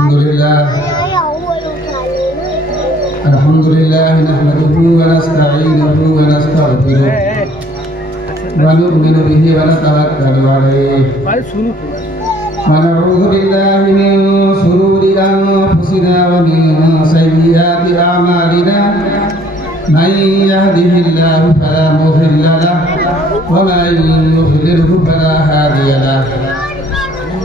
अल्हम्दुलिल्लाह नहमदुहु व नस्तईनुहु व नस्तगफिरुह व नु'मिनु बिही व नतवक्कलु अलैहि व नऊज़ु बिल्लाहि मिन शुरूरि अनफुसिना व मिन सय्यिआति अअमालिना मन यहदिहिल्लाहु फला मुदिल्ल लहु व मन युद्लिलहु फला हादिय लहु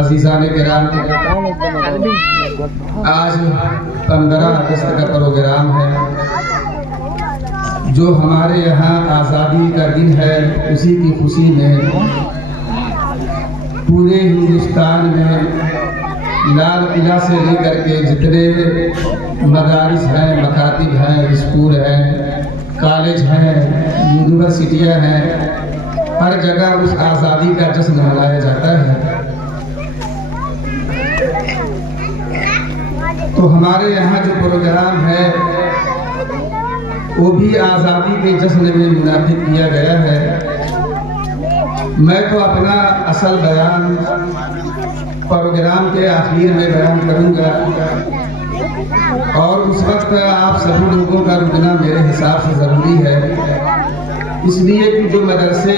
अज़ीज़ान किराम, आज 15 अगस्त का प्रोग्राम है जो हमारे यहाँ आज़ादी का दिन है। उसी की खुशी में पूरे हिंदुस्तान में लाल किला से लेकर के जितने मदारिस हैं, मकातिब हैं, स्कूल हैं, कॉलेज हैं, यूनिवर्सिटियाँ हैं, हर जगह उस आज़ादी का जश्न मनाया जाता है। तो हमारे यहाँ जो प्रोग्राम है वो भी आज़ादी के जश्न में मुनाफिक किया गया है। मैं तो अपना असल बयान प्रोग्राम के आखिर में बयान करूंगा और उस वक्त आप सभी लोगों का रुकना मेरे हिसाब से ज़रूरी है, इसलिए कि जो मदरसे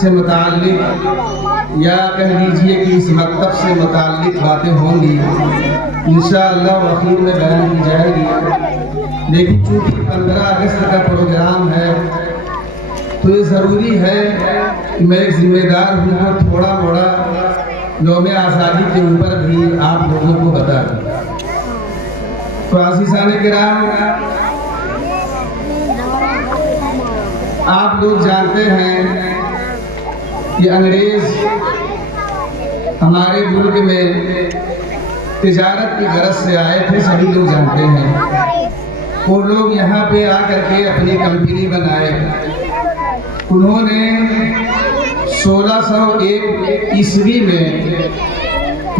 से मुताल्लिक या कह लीजिए कि इस मकतब से मुताल्लिक बातें होंगी इंशाअल्लाह आखिर में बयान की जाएगी। लेकिन चूँकि 15 अगस्त का प्रोग्राम है तो ये ज़रूरी है कि मैं एक जिम्मेदार हूँ, थोड़ा मोड़ा यौम आज़ादी के ऊपर भी आप लोगों को बता दूँ। तो अज़ीज़ान किराम, आप लोग जानते हैं कि अंग्रेज हमारे मुल्क में तिजारत की गरज से आए थे, सभी लोग जानते हैं। वो लोग यहाँ पे आकर के अपनी कंपनी बनाए। उन्होंने 1601 ईस्वी में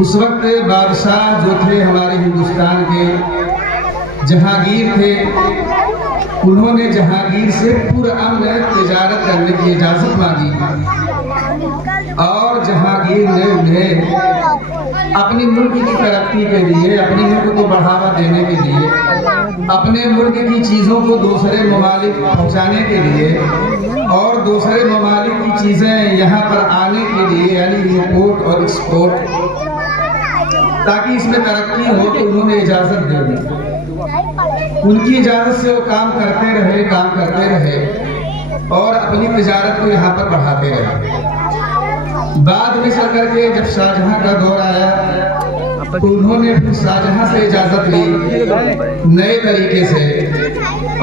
उस वक्त बादशाह जो थे हमारे हिंदुस्तान के, जहांगीर थे, उन्होंने जहांगीर से पुरअमन तिजारत करने की इजाज़त मांगी और जहांगीर ने उन्हें अपनी मुल्क की तरक्की के लिए, अपनी मुल्क को बढ़ावा देने के लिए, अपने मुल्क की चीज़ों को दूसरे ममालिक पहुँचाने के लिए और दूसरे ममालिक की चीज़ें यहाँ पर आने के लिए, यानी इम्पोर्ट और एक्सपोर्ट, ताकि इसमें तरक्की हो, तो उन्होंने इजाज़त दे दी। उनकी इजाज़त से वो काम करते रहे और अपनी तिजारत को यहाँ पर बढ़ाते रहे। बाद में चल करके जब शाहजहां का दौर आया तो उन्होंने फिर शाहजहां से इजाज़त ली नए तरीके से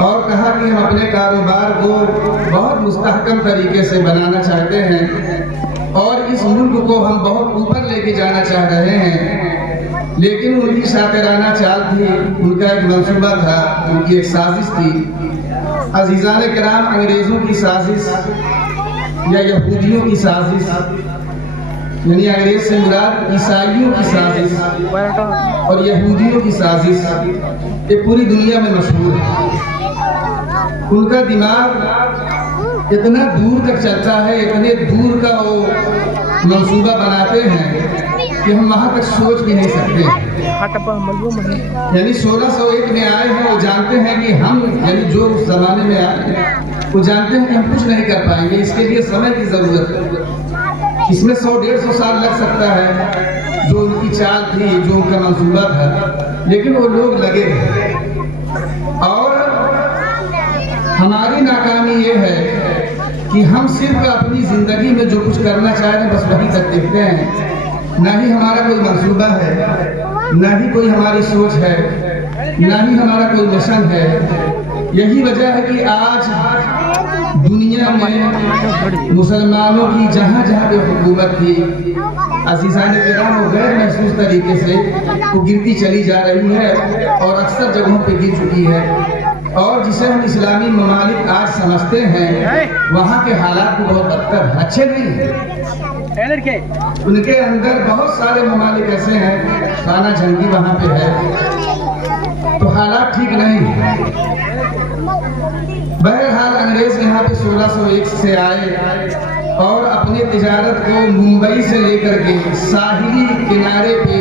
और कहा कि हम अपने कारोबार को बहुत मुस्तहकम तरीके से बनाना चाहते हैं और इस मुल्क को हम बहुत ऊपर लेके जाना चाह रहे हैं। लेकिन उनकी शातिराना चाल थी, उनका एक मंसूबा था, उनकी एक साजिश थी। अज़ीज़ान किराम, अंग्रेज़ों की साजिश या यहूदियों की साजिश, यानी अंग्रेज से मुराद ईसाइयों की साजिश और यहूदियों की साजिश, ये पूरी दुनिया में मशहूर है। उनका दिमाग इतना दूर तक चलता है, इतने दूर का वो मंसूबा बनाते हैं कि हम वहाँ तक सोच भी नहीं सकते। यानी 1601 में आए हैं, वो जानते हैं कि हम, यानी जो उस जमाने में आए हैं, वो जानते हैं कि हम कुछ नहीं कर पाएंगे, इसके लिए समय की ज़रूरत है। इसमें 100-150 साल लग सकता है, जो उनकी चाल थी, जो उनका मंसूबा था, लेकिन वो लोग लगे रहे। और हमारी नाकामी ये है कि हम सिर्फ अपनी ज़िंदगी में जो कुछ करना चाह रहे हैं बस वही तक देखते हैं, ना ही हमारा कोई मंसूबा है, ना ही कोई हमारी सोच है, ना ही हमारा कोई मिशन है। यही वजह है कि आज दुनिया में मुसलमानों की जहाँ जहाँ पे हुकूमत थी, अज़ीज़ान किराम वो गैर महसूस तरीके से वो गिरती चली जा रही है और अक्सर जगहों पे गिर चुकी है। और जिसे हम इस्लामी ममालिक आज समझते हैं, वहाँ के हालात भी बहुत बदतर, अच्छे नहीं हैं। उनके अंदर बहुत सारे ममालिक ऐसे हैं, खाना जंगी वहाँ पे है, तो हालात ठीक नहीं है। बहरहाल अंग्रेज यहाँ पे 1601 से आए और अपने तिजारत को मुंबई से लेकर के साहिली किनारे पे,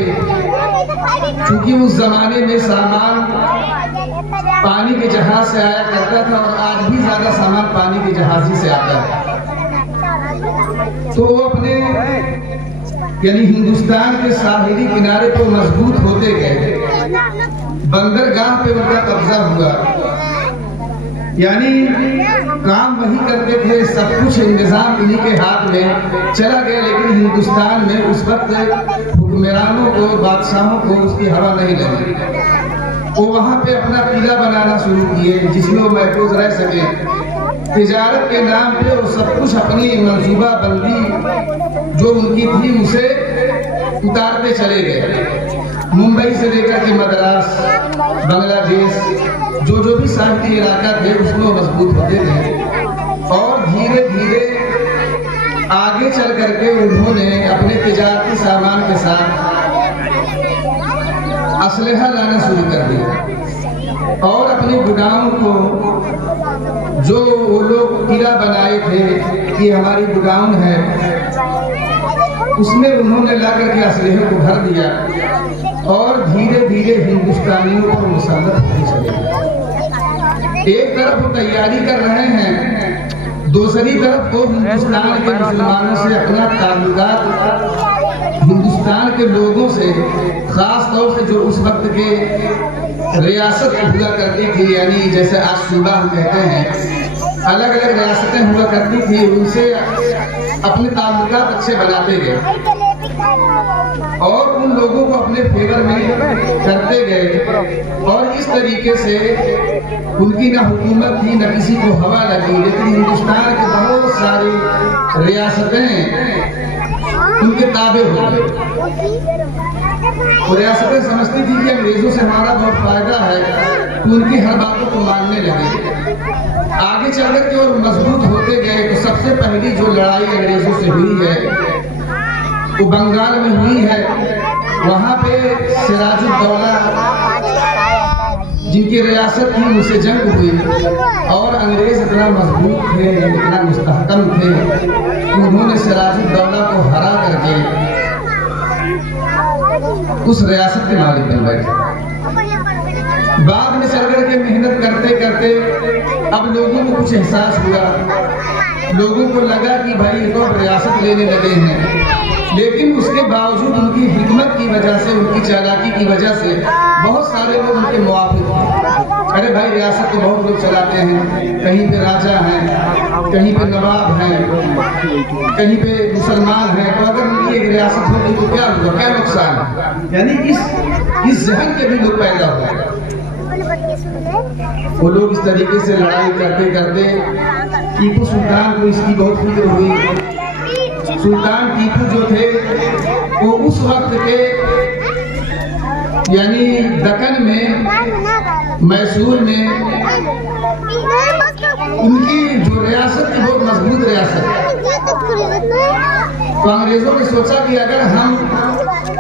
क्योंकि उस जमाने में सामान पानी के जहाज से आया करता था और आज भी ज्यादा सामान पानी के जहाज ही से आता है, तो वो अपने यानी हिंदुस्तान के साहिली किनारे पर मजबूत होते गए। बंदरगाह पे उनका कब्जा हुआ, यानी काम वही करते थे, सब कुछ इंतजाम इन्हीं के हाथ में चला गया। लेकिन हिंदुस्तान में उस वक्त हुक्मरानों को, बादशाहों को उसकी हवा नहीं लगी। वो वहाँ पे अपना किला बनाना शुरू किए जिसमें वो महफूज रह सके। तिजारत के नाम पे वो सब कुछ अपनी मंसूबा बंदी जो उनकी थी उसे उतारते चले गए। मुंबई से लेकर के मद्रास, बांग्लादेश, जो भी साहित्य इलाका थे उसमें मजबूत होते थे। और धीरे धीरे आगे चल करके उन्होंने अपने तिजारती सामान के साथ असलहा लाना शुरू कर दिया और अपने गुदाम को, जो वो लोग किला बनाए थे कि हमारी गुदाम है, उसमें उन्होंने ला करके असलहे को भर दिया और धीरे धीरे हिंदुस्तानियों पर मुसल्लत होते चले। एक तरफ वो तैयारी कर रहे हैं, दूसरी तरफ वो हिंदुस्तान के मुसलमानों से अपना ताल्लुकात, हिंदुस्तान के लोगों से, खास तौर से जो उस वक्त के रियासत हुआ करती थी, यानी जैसे आज सूबा हम कहते हैं, अलग अलग रियासतें हुआ करती थी, उनसे अपने ताल्लुकात अच्छे बनाते गए और उन लोगों को अपने फेवर में करते गए। और इस तरीके से उनकी ना हुकूमत थी, न किसी को हवा लगी। लेकिन हिंदुस्तान के बहुत सारी रियासतें उनके ताबे हो गए। वो रियासतें समझती थी कि अंग्रेजों से हमारा बहुत फायदा है, तो उनकी हर बातों को मानने लगे। आगे चलकर के और मजबूत होते गए। तो सबसे पहली जो लड़ाई अंग्रेजों से हुई है वो बंगाल में हुई है। वहाँ पे सिराजुद्दौला जिनकी रियासत थी उनसे जंग हुई और अंग्रेज इतना मजबूत थे, इतना मुस्तहकम थे कि उन्होंने सिराजुद्दौला को हरा करके उस रियासत के मालिक बन बैठे। बाद में चल करके मेहनत करते करते अब लोगों को कुछ एहसास हुआ, लोगों को लगा कि भाई ये तो अब रियासत लेने लगे हैं। लेकिन उसके बावजूद उनकी हिकमत की वजह से, उनकी चालाकी की वजह से बहुत सारे लोग उनके मुआफिक थे। अरे भाई रियासत तो बहुत लोग चलाते हैं, कहीं पे राजा हैं, कहीं पे नवाब हैं, कहीं पे मुसलमान हैं, तो अगर उनकी एक रियासत होगी तो क्या होगा, क्या नुकसान। यानी इस जहन के भी लोग पैदा हुए। वो लोग इस तरीके से लड़ाई करते करते टीपू सुल्तान को इसकी बहुत फिक्र हुई। सुल्तान टीपू जो थे वो उस वक्त के यानी दक्कन में, मैसूर में उनकी जो रियासत थी बहुत मजबूत रियासत। तो अंग्रेजों ने सोचा कि अगर हम,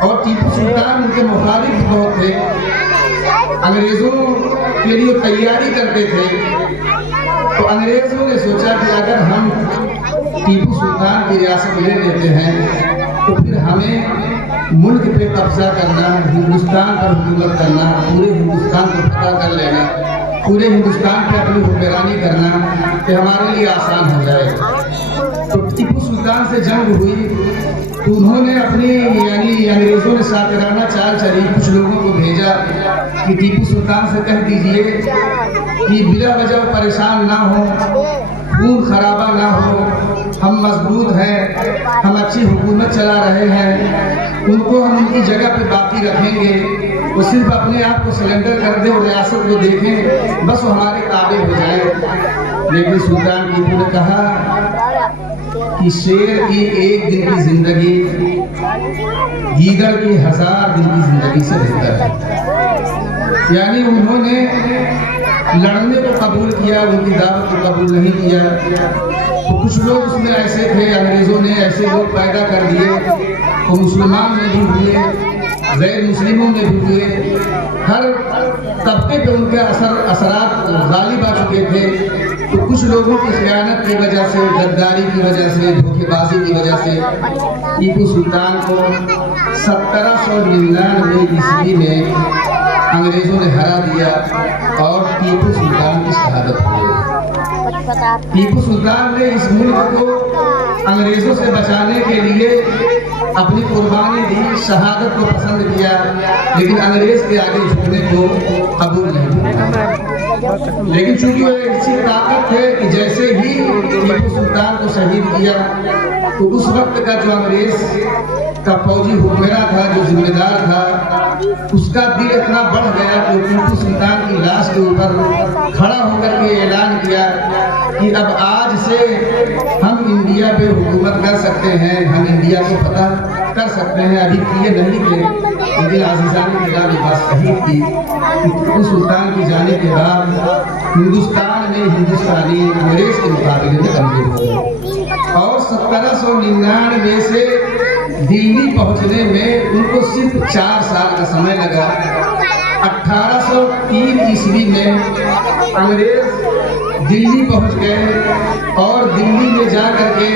और टीपू सुल्तान उनके मुखालिफ बहुत थे, अंग्रेजों के लिए तैयारी करते थे, तो अंग्रेजों ने सोचा कि अगर हम टीपू सुल्तान की रियासत ले लेते हैं तो फिर हमें मुल्क पे कब्जा करना, हिंदुस्तान पर हुकूमत करना, पूरे हिंदुस्तान को फतह कर लेना, पूरे हिंदुस्तान पे अपनी हुक्मरानी करना कि हमारे लिए आसान हो जाए। तो टीपू सुल्तान से जंग हुई तो उन्होंने अपनी यानी अंग्रेजों ने सातिराना चाल चली, कुछ लोगों को भेजा कि टीपू सुल्तान से कह दीजिए कि बिला वजह परेशान ना हो, खून खराबा ना हो, हम मजबूत हैं, हम अच्छी हुकूमत चला रहे हैं, उनको हम उनकी जगह पे बाकी रखेंगे, वो सिर्फ अपने आप को सरेंडर कर दे और रियासत को देखें, बस वो हमारे ताबे हो जाए। लेकिन सुल्तान टीपू ने कहा कि शेर की एक दिन की जिंदगी गीदड़ की 1000 दिन की जिंदगी से बेहतर है। यानी उन्होंने लड़ने को कबूल किया, उनकी दावत को कबूल नहीं किया। तो कुछ लोग उसमें ऐसे थे, अंग्रेजों ने ऐसे लोग पैदा कर दिए, तो मुसलमान में भी हुए, गैर मुस्लिमों में भी हुए, हर तबके पे उनके असरात गालिब आ चुके थे। तो कुछ लोगों की खयानत की वजह से, गद्दारी की वजह से, धोखेबाजी की वजह से टीपू सुल्तान को 1799 ईस्वी में अंग्रेजों ने हरा दिया और टीपू सुल्तान की शहादत हो गई। टीपू सुल्तान ने इस मुल्क को अंग्रेजों से बचाने के लिए अपनी कुर्बानी दी, शहादत को पसंद किया, लेकिन अंग्रेज के आगे झुकने को कबूल नहीं किया। लेकिन चूंकि वो ऐसी ताकत है कि जैसे ही टीपू सुल्तान को शहीद किया तो उस वक्त का जो अंग्रेज का फौजी हुक्मरान था, जो जिम्मेदार था, उसका दिल इतना बढ़ गया कि टीपू सुल्तान की लाश के ऊपर खड़ा होकर के ऐलान किया कि अब आज से हम इंडिया पे हुकूमत कर सकते हैं, हम इंडिया को पता कर सकते हैं। अभी किए नहीं थे, लेकिन आज़ीज़ान की बात सही थी कि टीपू सुल्तान की जाने के बाद हिंदुस्तान में हिंदुस्तानी अंग्रेज के मुकाबले में कमजोर हो गए और 1799 से दिल्ली पहुंचने में उनको सिर्फ 4 साल का समय लगा। 1803 ईस्वी में अंग्रेज दिल्ली पहुंच गए और दिल्ली में जा करके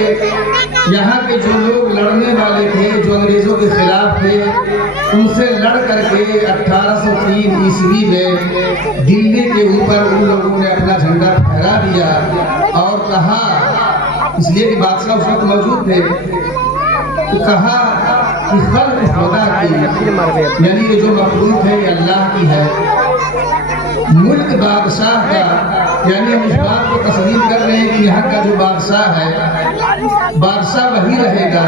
यहाँ के जो लोग लड़ने वाले थे, जो अंग्रेजों के खिलाफ थे, उनसे लड़ करके 1803 ईस्वी में दिल्ली के ऊपर उन लोगों ने अपना झंडा फहरा दिया और कहा, इसलिए कि बादशाह उस वक्त मौजूद थे, तो कहा कि खल्क खुदा की, यानी ये जो मखलूक है ये अल्लाह की है, मुल्क बादशाह का, यानी हम इस बात को तस्लीम कर रहे हैं कि यहाँ का जो बादशाह है, बादशाह वही रहेगा,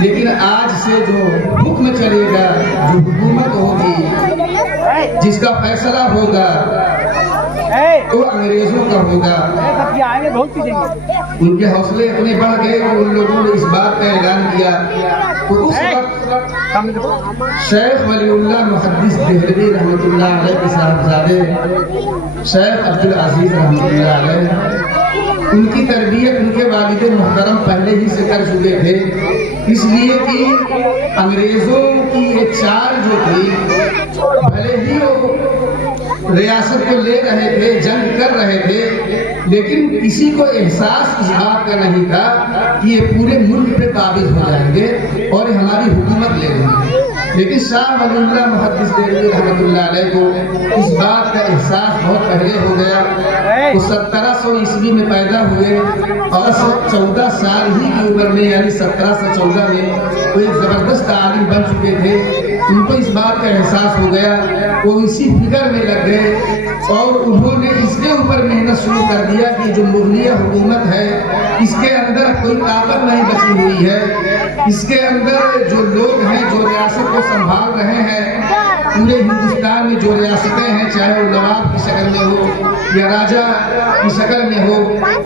लेकिन आज से जो हुक्म चलेगा, जो हुकूमत होगी, जिसका फैसला होगा, तो अंग्रेजों का होगा। उनके हौसले इतने बढ़ गए कि उन लोगों ने इस बात का ऐलान किया। तो उस वक्त शेख वलीउल्लाह मुहद्दिस देहलवी रहमतुल्लाह अलैह के साहबजादे शेख अब्दुल अजीज रहमतुल्लाह अलैह, उनकी तरबियत उनके वालिद मुहतरम पहले ही से कर चुके थे, इसलिए कि अंग्रेजों की ये चाल जो थी, भले ही वो रियासत को ले रहे थे, जंग कर रहे थे, लेकिन किसी को एहसास इस बात का नहीं था कि ये पूरे मुल्क पे काबिज हो जाएंगे और हमारी हुकूमत ले लेंगे। लेकिन शाह वलीउल्लाह मुहद्दिस देहलवी रहमतुल्लाह अलैह को इस बात का एहसास बहुत पहले हो गया। वो 1700 ईस्वी में पैदा हुए और 14 साल ही की उम्र में, यानी 1714 में वो एक ज़बरदस्त आलिम बन चुके थे। उनको इस बात का एहसास हो गया, वो इसी फिक्र में लग गए और उन्होंने इसके ऊपर मेहनत शुरू कर दिया कि जो मुगलिया हुकूमत है, इसके अंदर कोई ताकत नहीं बची हुई है, इसके अंदर जो लोग हैं, जो रियासत को संभाल रहे हैं, पूरे हिंदुस्तान में जो रियासतें हैं, चाहे वो नवाब की शक्ल में हो या राजा की शक्ल में हो,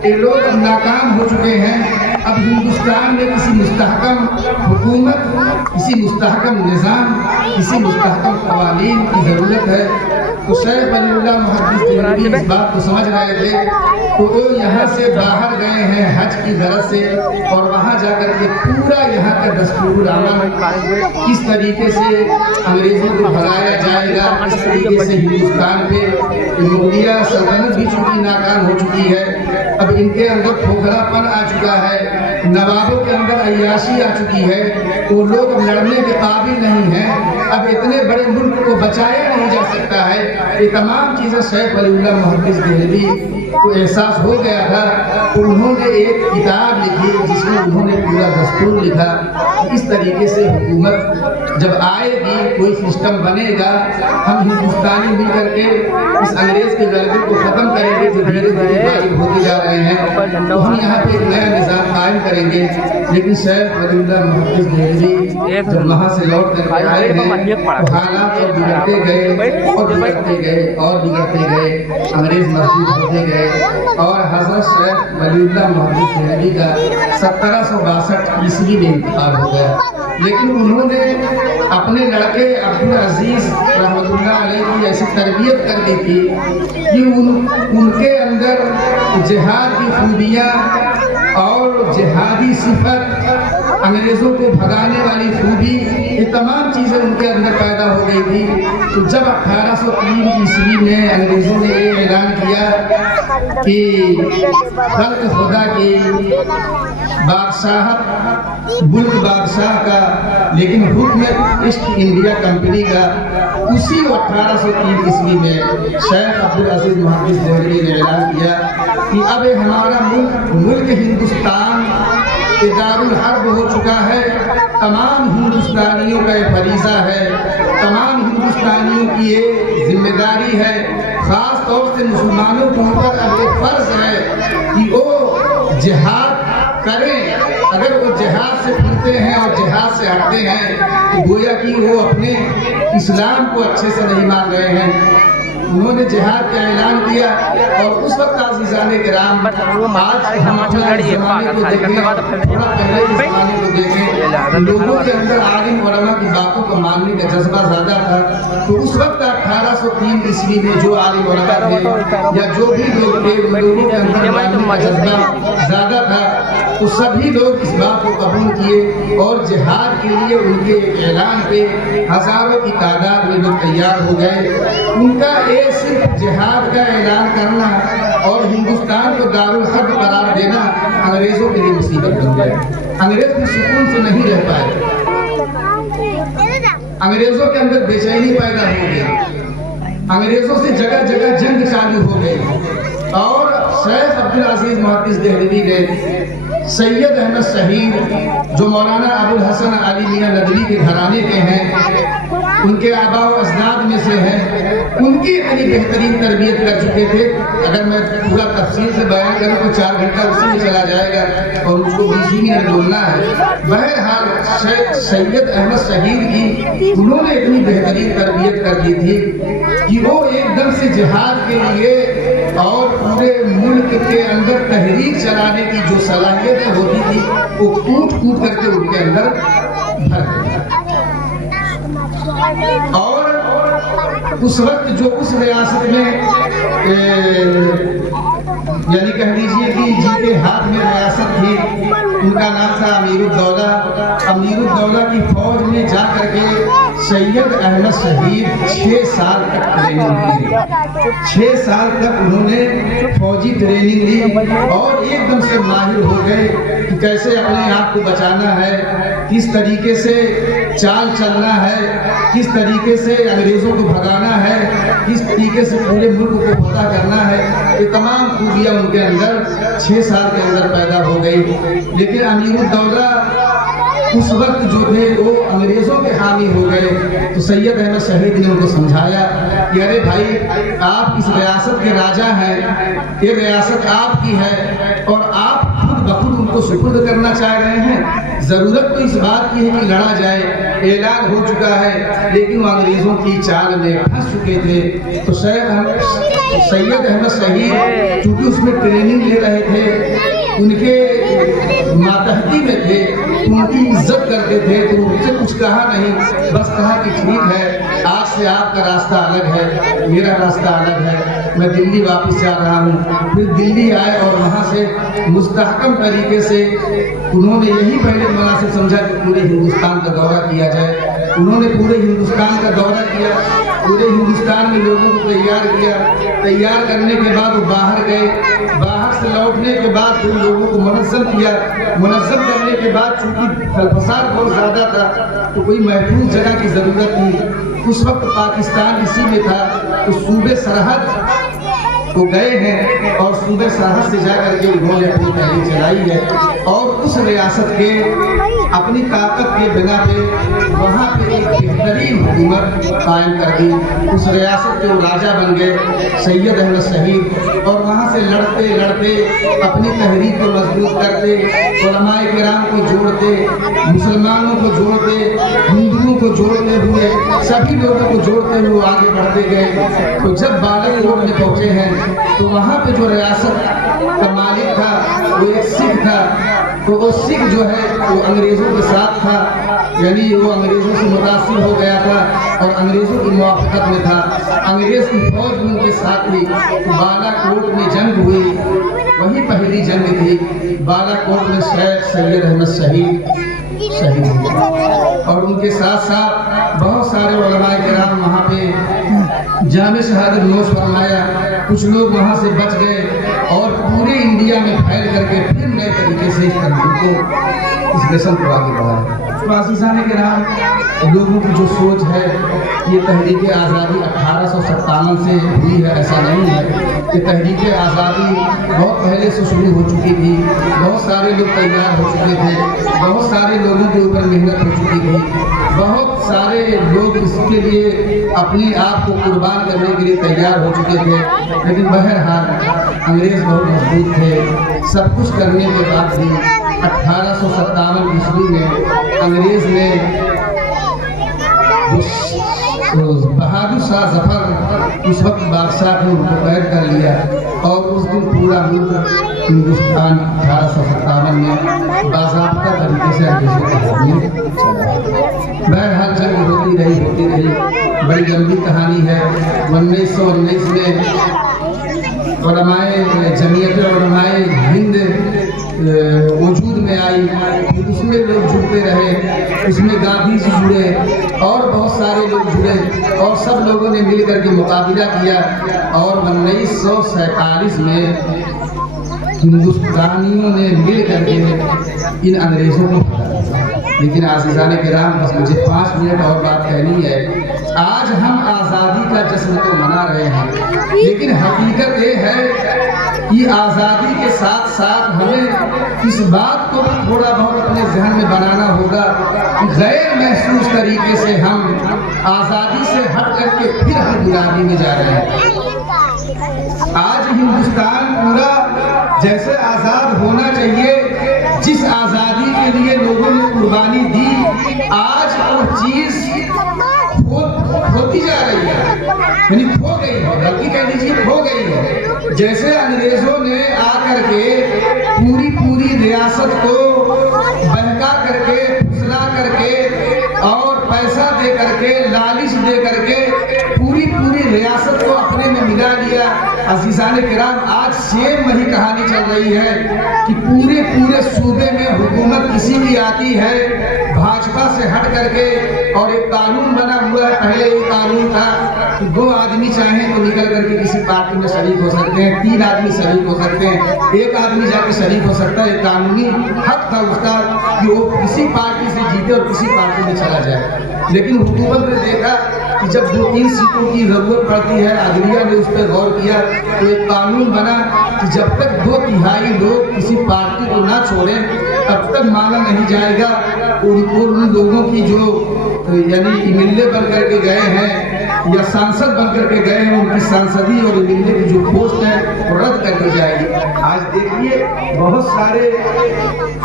ये लोग नाकाम हो चुके हैं। अब हिंदुस्तान में किसी मुस्तहकम हुकूमत, किसी मुस्तहकम निज़ाम, किसी मुस्तहकम क़वानीन की ज़रूरत है। तो शेख वलीउल्लाह मुहद्दिस देहलवी इस बात को समझ रहे थे, तो वो यहाँ से बाहर गए हैं हज की गरज से और वहाँ जाकर के पूरा यहाँ का दस्तूर अमल, किस तरीके से अंग्रेजों को भगाया जाएगा, किस तरीके से हिंदुस्तान पे मुगलिया सल्तनत भी चूंकि नाकाम हो चुकी है, अब इनके अंदर खोखलापन आ चुका है, नवाबों के अंदर अय्याशी आ चुकी है, वो लोग लड़ने के काबिल नहीं हैं, अब इतने बड़े मुल्क को बचाया नहीं जा सकता है। ये तमाम चीज़ें शेख वलीउल्लाह मुहद्दिस देहलवी को एहसास हो गया था। तो उन्होंने एक किताब लिखी जिसमें उन्होंने पूरा दस्तूर लिखा इस तरीके से हुकूमत जब आएगी, कोई सिस्टम बनेगा, हम हिंदुस्तानी मिल करके इस अंग्रेज के गलबे को खत्म करेंगे जो धीरे धीरे गायब होते जा रहे हैं, तो हम यहाँ पे एक नया निज़ाम कायम करेंगे। लेकिन शेख वलीउल्लाह मुहद्दिस देहलवी जब वहाँ से लौट करके आए हैं तो हालात सब बिगड़ते गए और बिगड़ते गए और बिगड़ते गए, अंग्रेज मजबूत होते गए और हजरत शेख वलीउल्लाह मुहद्दिस देहलवी का 1762 ईस्वी में इंतकाल हो गया। लेकिन उन्होंने अपने लड़के अब्दुल अजीज रहमतुल्लाह अलैह की ऐसी तरबियत कर दी थी कि उनके अंदर जिहाद की खूबियाँ और जिहादी सिफत, अंग्रेज़ों को भगाने वाली खूबी, ये तमाम चीज़ें उनके अंदर पैदा हो गई थी। तो जब 1803 ईस्वी में अंग्रेज़ों ने ये ऐलान किया कि खल्क खुदा की बादशाहत मुल्क बादशाह का, लेकिन हुक्म ईस्ट इंडिया कंपनी का, उसी 1803 ईस्वी में शेख अब्दुल अजीज मुहद्दिस देहलवी ने ऐलान किया कि अब हमारा मुल्क हिंदुस्तान दारुल हर्ब हो चुका है। तमाम हिंदुस्तानियों का ये फरीज़ा है, तमाम हिंदुस्तानियों की ये जिम्मेदारी है, ख़ास तौर से मुसलमानों के ऊपर अब ये फ़र्ज़ है कि वो जिहाद करें। अगर वो जिहाद से फिरते हैं और जिहाद से हटते हैं तो गोया कि वो अपने इस्लाम को अच्छे से नहीं मान रहे हैं। उन्होंने जिहाद का ऐलान किया और उस वक्त आज़ीज़ाने किराम, आज हम अपने ज़माने को देखें, थोड़ा पहले के ज़माने को देखें, लोगों के अंदर आलिम उलमा की बातों को मानने का जज्बा ज़्यादा था। तो उस वक्त 1803 ईस्वी में जो आलिम उलमा थे या जो भी लोग थे, उन लोगों के अंदर मानने का जज्बा ज़्यादा था। तो सभी लोग इस बात को कबूल किए और जिहाद के लिए उनके ऐलान पे हज़ारों की तादाद में लोग तैयार हो गए। उनका सिर्फ जिहाद का ऐलान करना और हिंदुस्तान को दारुल हर्ब करार देना अंग्रेजों के लिए मुसीबत बन गया। अंग्रेज भी सुकून से नहीं रह पाए, अंग्रेजों के अंदर बेचैनी पैदा हो गई, अंग्रेजों से जगह जगह जंग चालू हो गई और शेख अब्दुल अजीज मुहद्दिस देहलवी ने सैयद अहमद शहीद जो मौलाना अबुल हसन अली मियां नदवी के घराने के हैं, उनके आबा व अजदाद में से हैं, उनकी इतनी बेहतरीन तरबियत कर चुके थे। अगर मैं पूरा तफसील से बयान करूं तो 4 घंटा उसी में चला जाएगा और उसको 20 मिनट बोलना है। बहरहाल शेख सैयद अहमद शहीद की उन्होंने इतनी बेहतरीन तरबियत कर दी थी कि वो एकदम से जिहाद के लिए और पूरे मुल्क के अंदर तहरीक चलाने की जो सलाहियतें होती थी वो कूट कूट करके उनके अंदर भर गई। और उस वक्त जो उस रियासत में यानी कह लीजिए कि जिनके हाथ में रियासत थी, उनका नाम था अमीरुद्दौला। अमीरुद्दौला की फौज में जा करके सैयद अहमद शहीद 6 साल तक ट्रेनिंग ली। 6 साल तक उन्होंने फौजी ट्रेनिंग ली और एकदम से माहिर हो गए कि कैसे अपने आप को बचाना है, किस तरीके से चाल चलना है, किस तरीके से अंग्रेज़ों को भगाना है, किस तरीके से पूरे मुल्क को फतह करना है। ये तमाम खूबियाँ उनके अंदर 6 साल के अंदर पैदा हो गई। लेकिन अमीरुद्दौला उस वक्त जो थे वो अंग्रेज़ों के हामी हो गए। तो सैयद अहमद शहीद ने उनको समझाया कि अरे भाई, आप इस रियासत के राजा हैं, ये रियासत आपकी है और आप खुद बखुद उनको सुपुर्द करना चाह रहे हैं। ज़रूरत तो इस बात की है कि लड़ा जाए, ऐलान हो चुका है, लेकिन वो अंग्रेज़ों की चाल में फंस चुके थे। तो सैयद अहमद शहीद चूँकि उसमें ट्रेनिंग ले रहे थे, उनके मातहती में थे, उनकी इज्जत करते थे, तो उनसे कुछ कहा नहीं, बस कहा कि ठीक है, आज से आपका रास्ता अलग है, मेरा रास्ता अलग है, मैं दिल्ली वापस जा रहा हूँ। फिर दिल्ली आए और वहाँ से मुस्तहकम तरीके से उन्होंने यही पहले मुनासिब समझा कि पूरे हिंदुस्तान का दौरा किया जाए। उन्होंने पूरे हिंदुस्तान का दौरा किया, पूरे हिंदुस्तान में लोगों को तैयार किया। तैयार करने के बाद वो बाहर गए, बाहर से लौटने के बाद फिर लोगों को मुनज़्ज़म किया। मुनज़्ज़म करने के बाद चूँकि फसाद बहुत ज़्यादा था तो कोई महफूज जगह की ज़रूरत थी। उस वक्त पाकिस्तान इसी में था, तो सूबे सरहद वो गए हैं और सूबे सरहद से जाकर के उन्होंने अपनी तहरीक चलाई है और उस रियासत के अपनी ताकत बिना पे वहाँ पे एक बेहतरीन हुकूमत कायम कर दी। उस रियासत के वो राजा बन गए सैयद अहमद शहीद, और वहाँ से लड़ते लड़ते अपनी तहरीक को मजबूत करते, उलमाए किराम को जोड़ते, मुसलमानों को जोड़ते, हिंदुओं को जोड़ते हुए, सभी लोगों को जोड़ते हुए आगे बढ़ते गए। तो जब बालाकोट में पहुँचे हैं तो वहाँ पे जो रियासत का मालिक था वो एक सिख था। तो वो सिख जो है वो अंग्रेज़ों के साथ था, यानी वो अंग्रेज़ों से मुतासिर हो गया था और अंग्रेज़ों की मुवाफ़क़त में था। अंग्रेज़ की फौज भी उनके साथ थी। तो बालाकोट में जंग हुई, वही पहली जंग थी। बालाकोट में सैयद अहमद शहीद हुए और उनके साथ साथ बहुत सारे उलमाए किराम वहाँ पे जामे शहादत नोश फरमाया। कुछ लोग वहाँ से बच गए और पूरे इंडिया में फैल करके फिर नए तरीके से इस तहरीक को, इस मिशन को आगे बढ़ाया। तो आज़ीज़ाने किराम, लोगों की जो सोच है ये तहरीक आज़ादी 1857 से हुई है, ऐसा नहीं है। ये तहरीक आज़ादी बहुत पहले से शुरू हो चुकी थी। बहुत सारे लोग तैयार हो चुके थे, बहुत सारे लोगों के ऊपर मेहनत हो चुकी थी, बहुत सारे लोग इसके लिए अपने आप को कुर्बान करने के लिए तैयार हो चुके थे। लेकिन बहरहाल अंग्रेज़ बहुत मजबूत थे। सब कुछ करने के बाद भी 1857 ईस्वी में अंग्रेज़ ने बहादुर शाह जफर उस वक्त बादशाह को उनको कैद कर लिया और उस दिन पूरा मुल्क हिंदुस्तान 1857 में बाज़ाब्ता तरीके से अंग्रेज़ों के हाथ में चला। बहरहाल जंग होती रही, बड़ी लंबी कहानी है। 1919 में उलमाए जमीयत उलमाए हिंद वजूद में आई, उसमें लोग जुड़ते रहे, उसमें गांधी जी जुड़े और बहुत सारे लोग जुड़े और सब लोगों ने मिल करके मुकाबला किया और 1947 में हिंदुस्तानियों ने मिल करके इन अंग्रेज़ों को हटा दिया। लेकिन आज़ीज़ाने किराम, बस मुझे 5 मिनट और बात कहनी है। आज हम आज़ादी का जश्न तो मना रहे हैं, लेकिन हकीकत ये है कि आज़ादी के साथ साथ हमें इस बात को भी थोड़ा बहुत अपने जहन में बनाना होगा कि गैर महसूस तरीके से हम आज़ादी से हट करके फिर हम गुलामी में जा रहे हैं। आज हिंदुस्तान पूरा जैसे आज़ाद होना चाहिए, जिस आज़ादी के लिए लोगों ने कुर्बानी दी, आज वो चीज़ होती जा रही है, यानी खो गई है, बल्कि कह लीजिए खो गई है। जैसे अंग्रेज़ों ने आकर के पूरी रियासत को बहका करके, फुसला करके और पैसा दे करके, लालच दे करके पूरी रियासत को अपने में मिला लिया। अज़ीज़ाने किराम, आज सेम वही कहानी चल रही है कि पूरे सूबे में हुकूमत किसी की आती है भाजपा से हट करके और एक कानून बना हुआ है। पहले ये कानून था कि 2 आदमी चाहें तो निकल करके किसी पार्टी में शरीक हो सकते हैं, 3 आदमी शरीक हो सकते हैं, 1 आदमी जाके शरीक हो सकता है। एक कानूनी हक था उसका कि वो किसी पार्टी से जीते और किसी पार्टी में चला जाए। लेकिन हुकूमत ने देखा कि जब 2-3 सीटों की जरूरत पड़ती है, अदलिया ने उस पर गौर किया तो एक कानून बना कि जब तक 2/3 लोग किसी पार्टी को ना छोड़ें तब तक माना नहीं जाएगा। उन लोगों की जो यानी एमएलए बन करके गए हैं या सांसद बन करके गए हैं, उनकी सांसदी और एमएलए की जो पोस्ट है वो रद्द कर दी जाएगी। आज देखिए बहुत सारे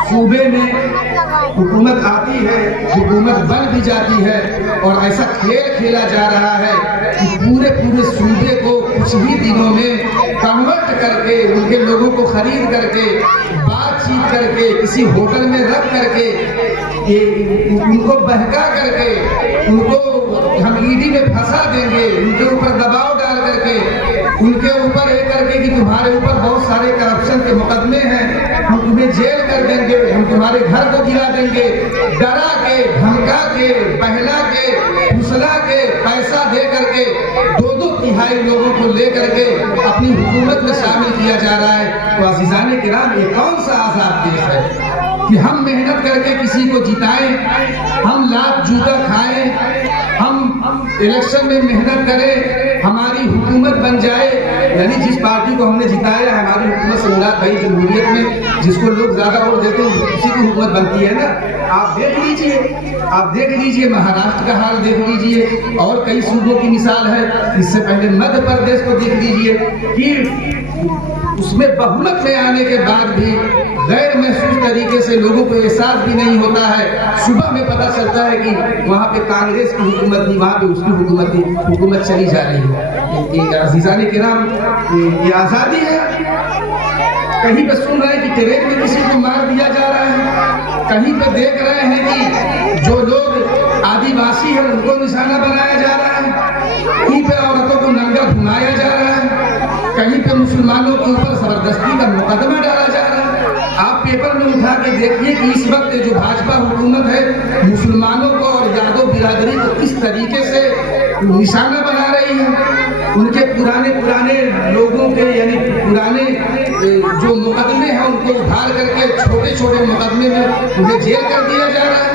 सूबे में हुकूमत आती है, हुकूमत बन भी जाती है और ऐसा खेल खेला जा रहा है कि पूरे सूबे को कुछ ही दिनों में कन्वर्ट करके, उनके लोगों को खरीद करके, बातचीत करके, किसी होटल में रख करके, उनको बहका करके, उनको हम ईडी में फंसा देंगे, उनके ऊपर दबाव डाल करके, उनके ऊपर ये करके कि तुम्हारे ऊपर बहुत सारे करप्शन के मुकदमे हैं, हम तुम्हें जेल कर देंगे, हम तुम्हारे घर को गिरा देंगे, डरा के, धमका के, बहला के, फुसला के, पैसा दे करके 2/3 लोगों को लेकर के अपनी हुकूमत में शामिल किया जा रहा है। तो अज़ीज़ाने किराम, ये कौन सा आज़ाद देश है कि हम मेहनत करके किसी को जिताएं, हम लात जूता खाएं, हम इलेक्शन में मेहनत करे, हमारी हुकूमत बन जाए, यानी जिस पार्टी को हमने जिताया है हमारी हुकूमत से मुराद भाई जमहूरियत में जिसको लोग ज्यादा वोट देते हैं उसी की हुकूमत बनती है ना। आप देख लीजिए महाराष्ट्र का हाल देख लीजिए और कई सूबों की मिसाल है। इससे पहले मध्य प्रदेश को देख लीजिए कि उसमें बहुमत में आने के बाद भी गैर महसूस तरीके से लोगों को एहसास भी नहीं होता है। सुबह में पता चलता है कि वहाँ पे कांग्रेस की हुकूमत थी, वहाँ पे उसकी हुकूमत चली जा रही है। अज़ीज़ान किराम, ये आज़ादी है। कहीं पे सुन रहे हैं कि ट्रेन में किसी को मार दिया जा रहा है, कहीं पे देख रहे हैं कि जो लोग आदिवासी हैं उनको निशाना बनाया जा रहा है, कहीं पे औरतों को नंगा घुमाया जा रहा है, कहीं पे मुसलमानों के ऊपर जबरदस्ती का मुकदमा डाला जा रहा है। आप पेपर में उठा के देखिए कि इस वक्त जो भाजपा हुकूमत है मुसलमानों को और यादव बिरादरी को किस तरीके से निशाना बना रही है। उनके पुराने लोगों के यानी पुराने जो मुकदमे हैं उनको उभार करके छोटे मुकदमे में उन्हें जेल कर दिया जा रहा है,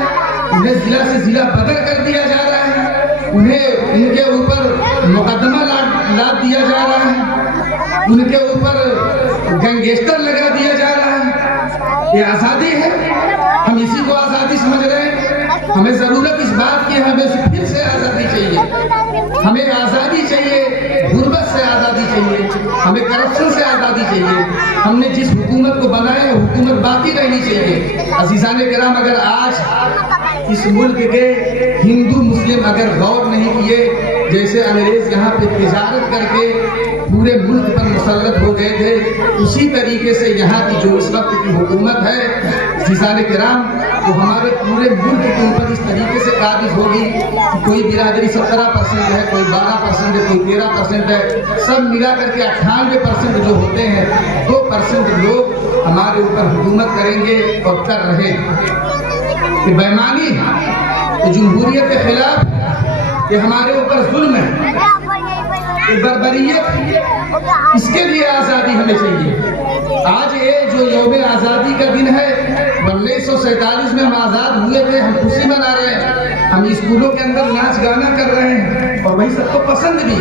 उन्हें जिला से जिला बदल कर दिया जा रहा है, उन्हें उनके ऊपर मुकदमा लाद दिया जा रहा है, उनके ऊपर गैंगस्टर लगा दिया जा रहा है। ये आज़ादी है, हम इसी को आज़ादी समझ रहे हैं। हमें जरूरत इस बात की, हमें फिर से आज़ादी चाहिए, हमें आज़ादी चाहिए, गुर्बत से आज़ादी चाहिए, हमें करप्शन से आज़ादी चाहिए। हमने जिस हुकूमत को बनाया हुकूमत बाकी रहनी चाहिए। अज़ीज़ान किराम, अगर आज इस मुल्क के हिंदू मुस्लिम अगर गौर नहीं किए, जैसे अंग्रेज यहाँ पे तिजारत करके पूरे मुल्क पर मुसल्लत हो गए थे, उसी तरीके से यहाँ की जो इस वक्त की हुकूमत है अज़ीज़ान किराम, वो हमारे पूरे मुल्क के ऊपर इस तरीके से काबिज होगी कि कोई बिरादरी 17% है, कोई 12% है, कोई 13% है, सब मिला करके 98% जो होते हैं, 2% लोग हमारे ऊपर हुकूमत करेंगे और कर रहे हैं। ये बेईमानी, ये जमहूरियत के खिलाफ, ये हमारे ऊपर जुल्म है, ये बर्बरियत, इसके लिए आज़ादी हमें चाहिए। आज ये जो यौम आज़ादी का दिन है, 1947 में हम आज़ाद हुए थे, हम खुशी मना रहे हैं, हम स्कूलों के अंदर नाच गाना कर रहे हैं और वही सबको पसंद भी।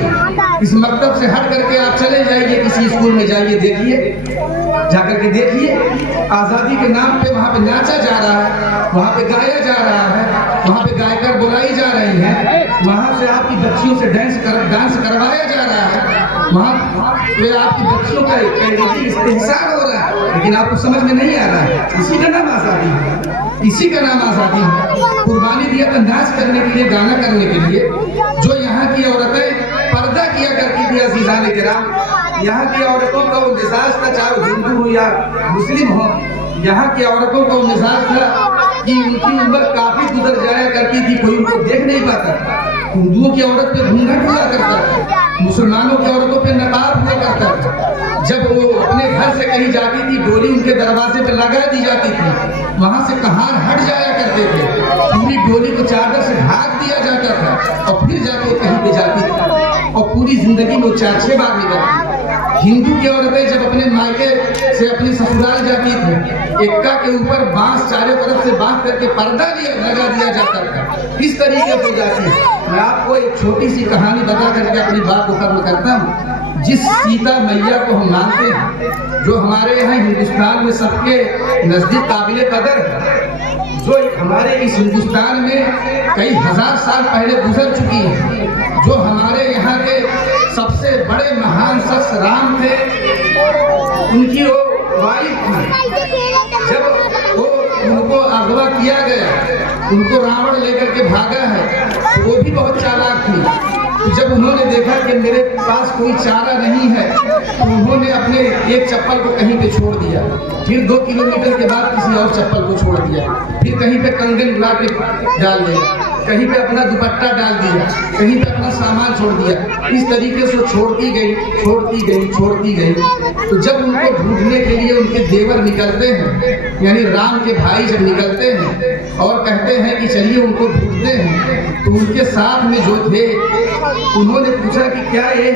इस मकतब से हट करके आप चले जाइए, किसी स्कूल में जाइए, देखिए, जाकर के देखिए, आज़ादी के नाम पे वहाँ पे नाचा जा रहा है, वहाँ पे गाया जा रहा है, वहाँ पे गायकर बुलाई जा रही हैं, वहाँ से आपकी बच्चियों से डांस करवाया जा रहा है, वहाँ पे आपकी बच्चियों का इस्तेहसार हो रहा है, लेकिन आपको समझ में नहीं आ रहा है। इसी का नाम आज़ादी है, इसी का नाम आज़ादी है। कुर्बानी दिया अंदाज करने के लिए, गाना करने के लिए। जो यहाँ की औरतें पर्दा किया करती थी अज़ीज़ान किराम, यहाँ की औरतों का वो मिजाज था, चाहे वो हिंदू हो या मुस्लिम हो, यहाँ की औरतों का वो मिजाज था कि उनकी उम्र काफी गुजर जाया करती थी, कोई उनको देख नहीं पाता। हिंदुओं की औरत पे घूंघट हुआ करता था, मुसलमानों की औरतों पे नकाब हुआ करता था। जब वो अपने घर से कहीं जाती थी, डोली उनके दरवाजे पे लगा दी जाती थी, वहां से कहार हट जाया करते थे, पूरी डोली को चादर से ढाक दिया जाता था और फिर जाके कहीं पे जाती थी और पूरी जिंदगी में 4-6 बार निकलती। हिंदू की औरतें जब अपने मायके से अपनी ससुराल जाती थी, एक्का के ऊपर बांस चारों तरफ से बांध करके पर्दा लगा दिया जाता था, इस तरीके से जाती है। मैं आपको एक छोटी सी कहानी बता करके अपनी बात को खत्म करता हूँ। जिस सीता मैया को हम मानते हैं, जो हमारे यहाँ हिंदुस्तान में सबके नजदीक काबिल कदर है, जो हमारे इस हिंदुस्तान में कई हजार साल पहले गुजर चुकी है, जो हमारे यहाँ के सबसे बड़े महान शख्स राम थे, उनकी वो वाइफ जब उनको अगवा किया गया, उनको रावण लेकर के भागा है, वो भी बहुत चालाक थी। जब उन्होंने देखा कि मेरे पास कोई चारा नहीं है, तो उन्होंने अपने एक चप्पल को कहीं पे छोड़ दिया, फिर 2 किलोमीटर के बाद किसी और चप्पल को छोड़ दिया, फिर कहीं पे कंगन ला के डाल दिया, कहीं पे अपना दुपट्टा डाल दिया, कहीं पे अपना सामान छोड़ दिया। इस तरीके से छोड़ती गई। तो जब उनको ढूंढने के लिए उनके देवर निकलते हैं, यानी राम के भाई जब निकलते हैं और कहते हैं कि चलिए उनको ढूंढते हैं, तो उनके साथ में जो थे उन्होंने पूछा कि क्या ये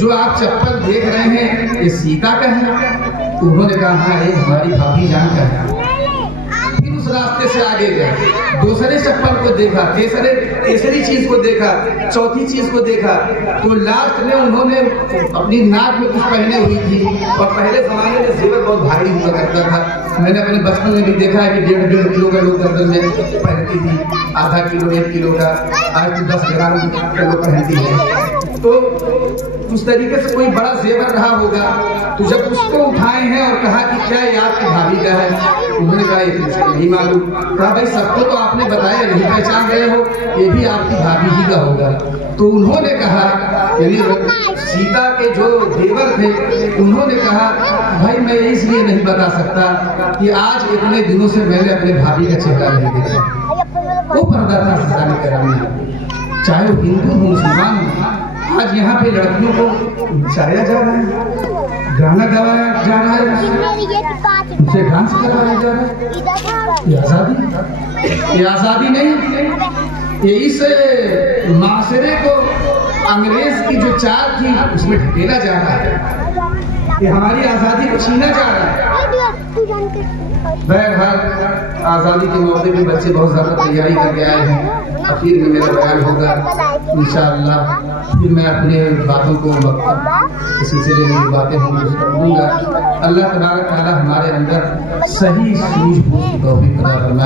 जो आप चप्पल देख रहे हैं ये सीता का है? तो उन्होंने कहा हाँ, ये हमारी भाभी जान का है। फिर उस रास्ते से आगे गए, दूसरे चप्पल को देखा, तीसरी चीज को देखा, चौथी चीज को देखा, तो लास्ट में उन्होंने अपनी नाक में कुछ पहने हुई थी। और पहले जमाने में जेवर बहुत भारी हुआ करता था। मैंने अपने बचपन में भी देखा है कि 1.5 किलो का लोग गर्दन में पहनती थी, आधा किलो 1 किलो का, आज तो 10 ग्राम का लोग पहनती है। तो उस तरीके से कोई बड़ा जेवर रहा होगा। तो जब उसको उठाए हैं और कहा कि क्या ये आपकी भाभी का है, उन्होंने कहा ये मुझे नहीं मालूम। कहा भाई सबको तो आपने बताया, नहीं पहचान गए हो, ये भी आपकी भाभी ही का होगा। तो उन्होंने कहा, यानी सीता के जो देवर थे, उन्होंने कहा भाई मैं इसलिए नहीं बता सकता कि आज इतने दिनों से मैंने अपने भाभी का चेहरा नहीं देखा। वो पर्दा था सजाने कराने, चाहे वो हिंदू हो मुसलमान हो। आज यहाँ पे लड़कियों को नचाया जा रहा है, गाना गवाया जा रहा है, उनसे डांस करवाया जा रहा है। ये आज़ादी नहीं, ये इस माशरे को अंग्रेज की जो चाल थी उसमें ढकेला जा रहा है। ये हमारी आज़ादी को छीना जा रहा है। बहरहाल आज़ादी के मौके पे बच्चे बहुत ज़्यादा तैयारी करके आए हैं। आखिर में मेरा बयान होगा इंशाअल्लाह, फिर मैं अपने बातों को इस सिलसिले में बातें होंगी दूंगा। अल्लाह तबारक तआला हमारे अंदर सही सूझबूझ की तौफीक अता फरमाए।